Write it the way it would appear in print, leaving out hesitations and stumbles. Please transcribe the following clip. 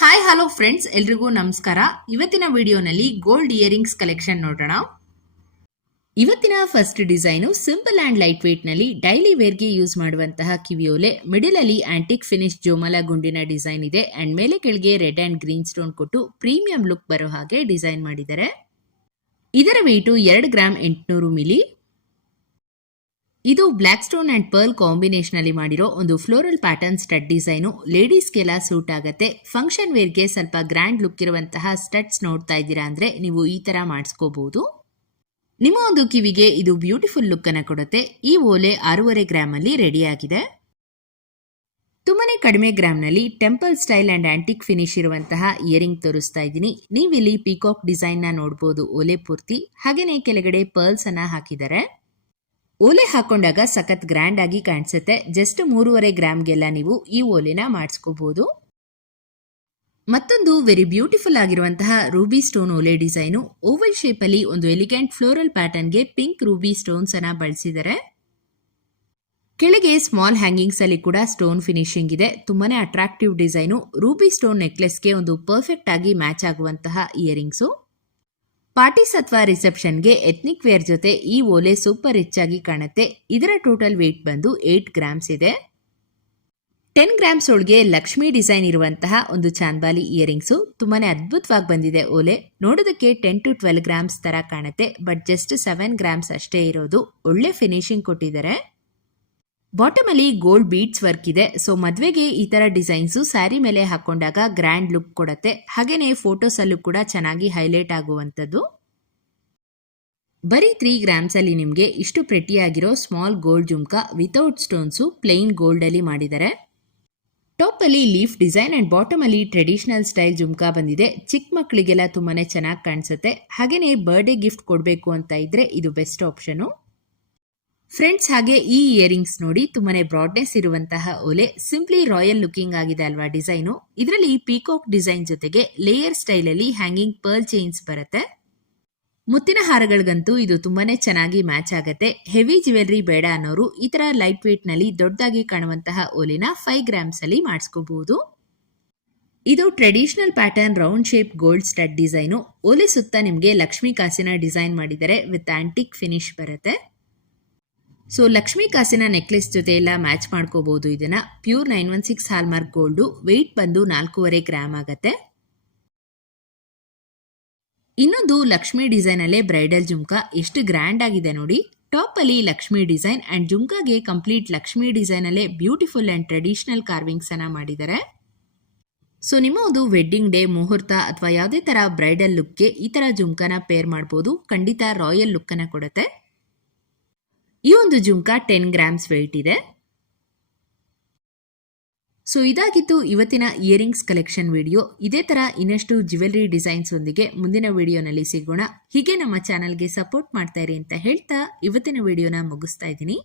Hi hello friends, ಎಲ್ರಿಗೂ ನಮಸ್ಕಾರ. ಇವತ್ತಿನ ವಿಡಿಯೋನಲ್ಲಿ ಗೋಲ್ಡ್ ಇಯರಿಂಗ್ಸ್ ಕಲೆಕ್ಷನ್ ನೋಡೋಣ. ಇವತ್ತಿನ first design simple and lightweight ನಲ್ಲಿ ಡೈಲಿ ವೇರ್ಗೆ ಯೂಸ್ ಮಾಡುವಂತಹ ಕಿವಿಯೋಲೆ. ಮಿಡಿಲ್ ಅಲ್ಲಿ ಆಂಟಿಕ್ ಫಿನಿಶ್ ಜೋಮಲ ಗುಂಡಿನ ಡಿಸೈನ್ ಇದೆ ಅಂಡ್ ಮೇಲೆ ಕೆಳಗೆ ರೆಡ್ ಅಂಡ್ ಗ್ರೀನ್ ಸ್ಟೋನ್ ಕೊಟ್ಟು ಪ್ರೀಮಿಯಂ ಲುಕ್ ಬರೋ ಹಾಗೆ ಡಿಸೈನ್ ಮಾಡಿದ್ದಾರೆ. ಇದರ ವೆಯ್ಟು 2 ಗ್ರಾಮ್ 800 ಮಿಲಿ. ಇದು black stone and pearl combination ಅಲ್ಲಿ ಮಾಡಿರೋ ಒಂದು ಫ್ಲೋರಲ್ ಪ್ಯಾಟರ್ನ್ ಸ್ಟಡ್ ಡಿಸೈನು. ಲೇಡೀಸ್ಗೆಲ್ಲ ಸೂಟ್ ಆಗುತ್ತೆ. ಫಂಕ್ಷನ್ ವೇರ್ಗೆ ಸ್ವಲ್ಪ ಗ್ರ್ಯಾಂಡ್ ಲುಕ್ ಇರುವಂತಹ ಸ್ಟಡ್ಸ್ ನೋಡ್ತಾ ಇದ್ದೀರಾ ಅಂದ್ರೆ ನೀವು ಈ ತರ ಮಾಡಿಸ್ಕೋಬಹುದು. ನಿಮ್ಮ ಒಂದು ಕಿವಿಗೆ ಇದು ಬ್ಯೂಟಿಫುಲ್ ಲುಕ್ ಅನ್ನ ಕೊಡುತ್ತೆ. ಈ ಓಲೆ 6.5 ಗ್ರಾಮ್ ಅಲ್ಲಿ ರೆಡಿ ಆಗಿದೆ. ತುಂಬಾನೇ ಕಡಿಮೆ ಗ್ರಾಮ್ ನಲ್ಲಿ temple style and antique finish ಇರುವಂತಹ ಇಯರಿಂಗ್ ತೋರಿಸ್ತಾ ಇದ್ದೀನಿ. ನೀವಿಲ್ಲಿ ಪೀಕಾಕ್ ಡಿಸೈನ್ ನ ನೋಡಬಹುದು ಓಲೆ ಪೂರ್ತಿ. ಹಾಗೇನೆ ಕೆಳಗಡೆ ಪರ್ಲ್ಸ್ ಅನ್ನ ಹಾಕಿದ್ದಾರೆ. ಓಲೆ ಹಾಕೊಂಡಾಗ ಸಖತ್ ಗ್ರ್ಯಾಂಡ್ ಆಗಿ ಕಾಣಿಸುತ್ತೆ. ಜಸ್ಟ್ 3.5 ಗ್ರಾಮ್ಗೆಲ್ಲ ನೀವು ಈ ಓಲೆನ ಮಾಡಿಸ್ಕೋಬಹುದು. ಮತ್ತೊಂದು ವೆರಿ ಬ್ಯೂಟಿಫುಲ್ ಆಗಿರುವಂತಹ ರೂಬಿ ಸ್ಟೋನ್ ಓಲೆ ಡಿಸೈನು. ಓವಲ್ ಶೇಪ್ ಅಲ್ಲಿ ಒಂದು ಎಲಿಗೆಂಟ್ ಫ್ಲೋರಲ್ ಪ್ಯಾಟರ್ನ್ಗೆ ಪಿಂಕ್ ರೂಬಿ ಸ್ಟೋನ್ಸ್ ಅನ್ನ ಬಳಸಿದ್ದಾರೆ. ಕೆಳಗೆ ಸ್ಮಾಲ್ ಹ್ಯಾಂಗಿಂಗ್ಸ್ ಅಲ್ಲಿ ಕೂಡ ಸ್ಟೋನ್ ಫಿನಿಶಿಂಗ್ ಇದೆ. ತುಂಬಾನೇ ಅಟ್ರಾಕ್ಟಿವ್ ಡಿಸೈನು. ರೂಬಿ ಸ್ಟೋನ್ ನೆಕ್ಲೆಸ್ಗೆ ಒಂದು ಪರ್ಫೆಕ್ಟ್ ಆಗಿ ಮ್ಯಾಚ್ ಆಗುವಂತಹ ಇಯರಿಂಗ್ಸು. ಪಾರ್ಟೀಸ್ ಅಥವಾ ರಿಸೆಪ್ಷನ್ಗೆ ಎಥ್ನಿಕ್ ವೇರ್ ಜೊತೆ ಈ ಓಲೆ ಸೂಪರ್ ರಿಚ್ ಆಗಿ ಕಾಣುತ್ತೆ. ಇದರ ಟೋಟಲ್ ವೇಟ್ ಬಂದು 8 ಗ್ರಾಮ್ಸ್ ಇದೆ. 10 ಗ್ರಾಮ್ಸ್ ಒಳಗೆ ಲಕ್ಷ್ಮಿ ಡಿಸೈನ್ ಇರುವಂತಹ ಒಂದು ಚಾಂದ್ಬಾಲಿ ಇಯರಿಂಗ್ಸು. ತುಂಬಾನೇ ಅದ್ಭುತವಾಗಿ ಬಂದಿದೆ ಓಲೆ. ನೋಡೋದಕ್ಕೆ 10 to 12 ಗ್ರಾಮ್ಸ್ ತರ ಕಾಣುತ್ತೆ, ಬಟ್ ಜಸ್ಟ್ 7 ಗ್ರಾಮ್ಸ್ ಅಷ್ಟೇ ಇರೋದು. ಒಳ್ಳೆ ಫಿನಿಶಿಂಗ್ ಕೊಟ್ಟಿದ್ದಾರೆ. ಬಾಟಮ್ ಅಲ್ಲಿ ಗೋಲ್ಡ್ ಬೀಡ್ಸ್ ವರ್ಕ್ ಇದೆ. ಸೊ ಮದ್ವೆಗೆ ಈ ತರ ಡಿಸೈನ್ಸ್ ಸ್ಯಾರಿ ಮೇಲೆ ಹಾಕೊಂಡಾಗ ಗ್ರ್ಯಾಂಡ್ ಲುಕ್ ಕೊಡುತ್ತೆ. ಹಾಗೇನೆ ಫೋಟೋಸ್ ಅಲ್ಲೂ ಕೂಡ ಚೆನ್ನಾಗಿ ಹೈಲೈಟ್ ಆಗುವಂತದ್ದು. ಬರೀ 3 ಗ್ರಾಮ್ಸ್ ಅಲ್ಲಿ ನಿಮ್ಗೆ ಇಷ್ಟು ಪ್ರೆಟಿಯಾಗಿರೋ small gold jhumka without stones plain gold ಅಲ್ಲಿ ಮಾಡಿದ್ದಾರೆ. ಟಾಪ್ ಅಲ್ಲಿ ಲೀಫ್ ಡಿಸೈನ್ ಅಂಡ್ ಬಾಟಮ್ ಅಲ್ಲಿ ಟ್ರೆಡಿಷನಲ್ ಸ್ಟೈಲ್ ಜುಮ್ಕಾ ಬಂದಿದೆ. ಚಿಕ್ಕ ಮಕ್ಕಳಿಗೆಲ್ಲ ತುಂಬಾನೇ ಚೆನ್ನಾಗಿ ಕಾಣಿಸುತ್ತೆ. ಹಾಗೇನೆ ಬರ್ಡೇ ಗಿಫ್ಟ್ ಕೊಡಬೇಕು ಅಂತ ಇದ್ರೆ ಇದು ಬೆಸ್ಟ್ ಆಪ್ಷನ್. ಫ್ರೆಂಡ್ಸ್, ಹಾಗೆ ಈ ಇಯರಿಂಗ್ಸ್ ನೋಡಿ, ತುಂಬಾನೇ ಬ್ರಾಡ್ನೆಸ್ ಇರುವಂತಹ ಓಲೆ. ಸಿಂಪ್ಲಿ ರಾಯಲ್ ಲುಕಿಂಗ್ ಆಗಿದೆ ಅಲ್ವಾ ಡಿಸೈನು. ಇದರಲ್ಲಿ ಪೀಕಾಕ್ ಡಿಸೈನ್ ಜೊತೆಗೆ ಲೇಯರ್ ಸ್ಟೈಲ್ ಅಲ್ಲಿ ಹ್ಯಾಂಗಿಂಗ್ ಪರ್ಲ್ ಚೈನ್ಸ್ ಬರುತ್ತೆ. ಮುತ್ತಿನ ಹಾರಗಳಿಗಂತೂ ಇದು ತುಂಬಾನೇ ಚೆನ್ನಾಗಿ ಮ್ಯಾಚ್ ಆಗುತ್ತೆ. ಹೆವಿ ಜ್ಯುವೆಲ್ರಿ ಬೇಡ ಅನ್ನೋರು ಈ ತರ ಲೈಟ್ ವೇಟ್ ನಲ್ಲಿ ದೊಡ್ಡದಾಗಿ ಕಾಣುವಂತಹ ಓಲಿನ 5 ಗ್ರಾಮ್ಸ್ ಅಲ್ಲಿ ಮಾಡಿಸ್ಕೋಬಹುದು. ಇದು traditional pattern round shape gold stud design. ಓಲೆ ಸುತ್ತ ನಿಮ್ಗೆ ಲಕ್ಷ್ಮೀ ಕಾಸಿನ ಡಿಸೈನ್ ಮಾಡಿದರೆ ವಿತ್ ಆಂಟಿಕ್ ಫಿನಿಶ್ ಬರುತ್ತೆ. ಸೊ ಲಕ್ಷ್ಮೀ ಕಾಸಿನ ನೆಕ್ಲೆಸ್ ಜೊತೆ ಎಲ್ಲ ಮ್ಯಾಚ್ ಮಾಡ್ಕೋಬಹುದು. ಇದನ್ನ ಪ್ಯೂರ್ 916 ಹಾಲ್ಮಾರ್ಕ್ ಗೋಲ್ಡು. ವೆಯ್ಟ್ ಬಂದು 4.5 ಗ್ರಾಮ್ ಆಗತ್ತೆ. ಇನ್ನೊಂದು ಲಕ್ಷ್ಮಿ ಡಿಸೈನ್ ಅಲ್ಲೇ ಬ್ರೈಡಲ್ ಜುಮ್ಕಾ. ಎಷ್ಟು ಗ್ರ್ಯಾಂಡ್ ಆಗಿದೆ ನೋಡಿ. ಟಾಪ್ ಅಲ್ಲಿ ಲಕ್ಷ್ಮಿ ಡಿಸೈನ್ ಅಂಡ್ ಜುಮ್ಕಾಗೆ ಕಂಪ್ಲೀಟ್ ಲಕ್ಷ್ಮಿ ಡಿಸೈನ್ ಅಲ್ಲೇ ಬ್ಯೂಟಿಫುಲ್ ಅಂಡ್ ಟ್ರೆಡಿಷನಲ್ ಕಾರ್ವಿಂಗ್ಸ್ ಅನ್ನ ಮಾಡಿದ್ದಾರೆ. ಸೊ ನಿಮ್ಮ ಒಂದು ವೆಡ್ಡಿಂಗ್ ಡೇ, ಮುಹೂರ್ತ ಅಥವಾ ಯಾವುದೇ ತರ ಬ್ರೈಡಲ್ ಲುಕ್ಗೆ ಈ ತರ ಜುಮ್ಕಾನ ಪೇರ್ ಮಾಡಬಹುದು. ಖಂಡಿತ ರಾಯಲ್ ಲುಕ್ ಅನ್ನ ಕೊಡುತ್ತೆ. ಈ ಒಂದು ಜುಮ್ಕಾ 10 ಗ್ರಾಮ್ಸ್ ವೆಯ್ಟ್ ಇದೆ. ಸೊ ಇದಾಗಿತ್ತು ಇವತ್ತಿನ ಇಯರಿಂಗ್ಸ್ ಕಲೆಕ್ಷನ್ ವಿಡಿಯೋ. ಇದೇ ತರ ಇನ್ನಷ್ಟು ಜ್ಯುವೆಲರಿ ಡಿಸೈನ್ಸ್ ಒಂದಿಗೆ ಮುಂದಿನ ವಿಡಿಯೋನಲ್ಲಿ ಸಿಗೋಣ. ಹೀಗೆ ನಮ್ಮ ಚಾನಲ್ಗೆ ಸಪೋರ್ಟ್ ಮಾಡ್ತಾ ಇರಿ ಅಂತ ಹೇಳ್ತಾ ಇವತ್ತಿನ ವಿಡಿಯೋನ ಮುಗಿಸ್ತಾ ಇದ್ದೀನಿ.